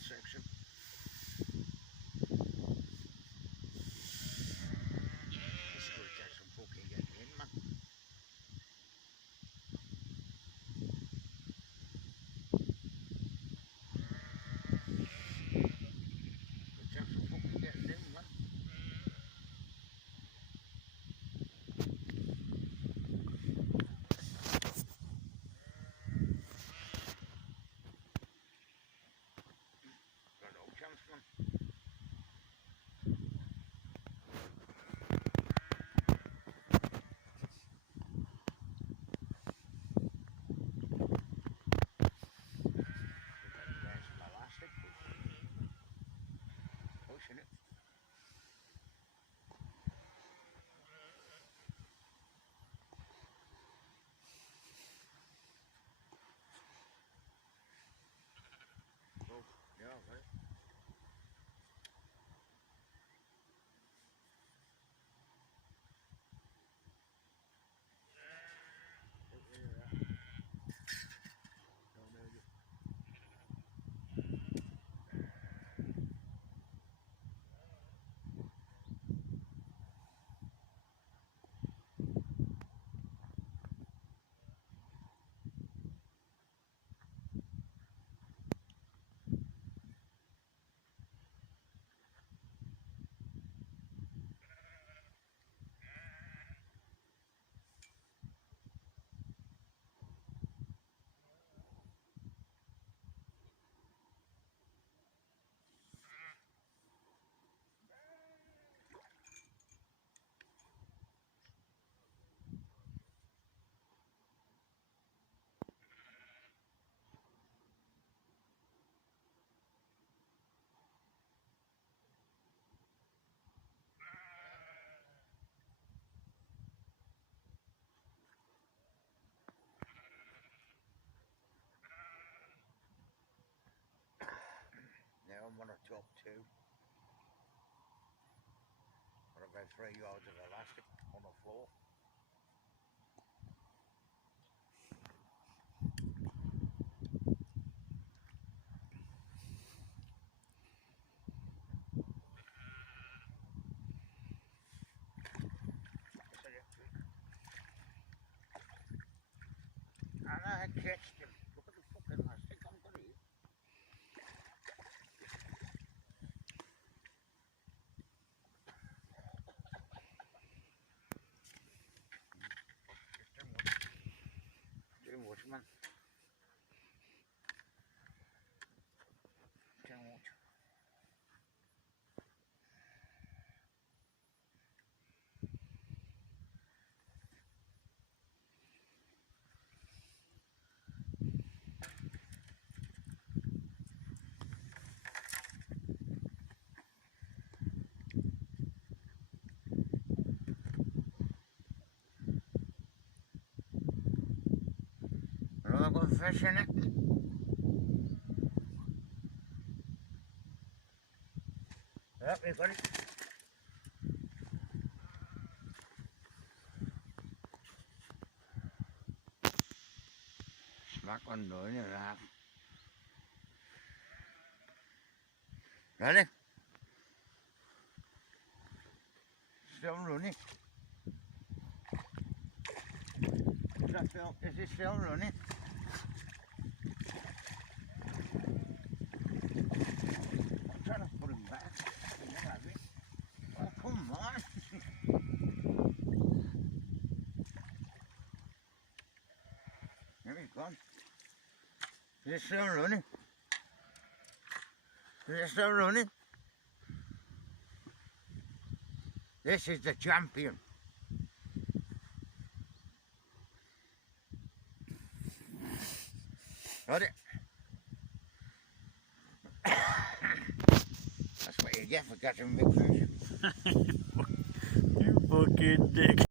last section. It's going to take some fucking getting in, man. It'll take some fucking getting in, man. Got no chance, man. There's my elastic. Pushing it. Oh, yeah, right. Now I'm on a top two. Got about 3 yards of elastic on the floor. And I catched him. Look at the fucking elastic I've got here. Too much, man. Too much. Another good fish in it. Yep, we got it. Smack one doing it, that. Ready? Still running. Is it still running? I'm trying to put him back. Oh, come on. There he's gone. Is it still running? Is it still running? This is the champion. Got it? That's what you get for catching big fish. You fucking dick.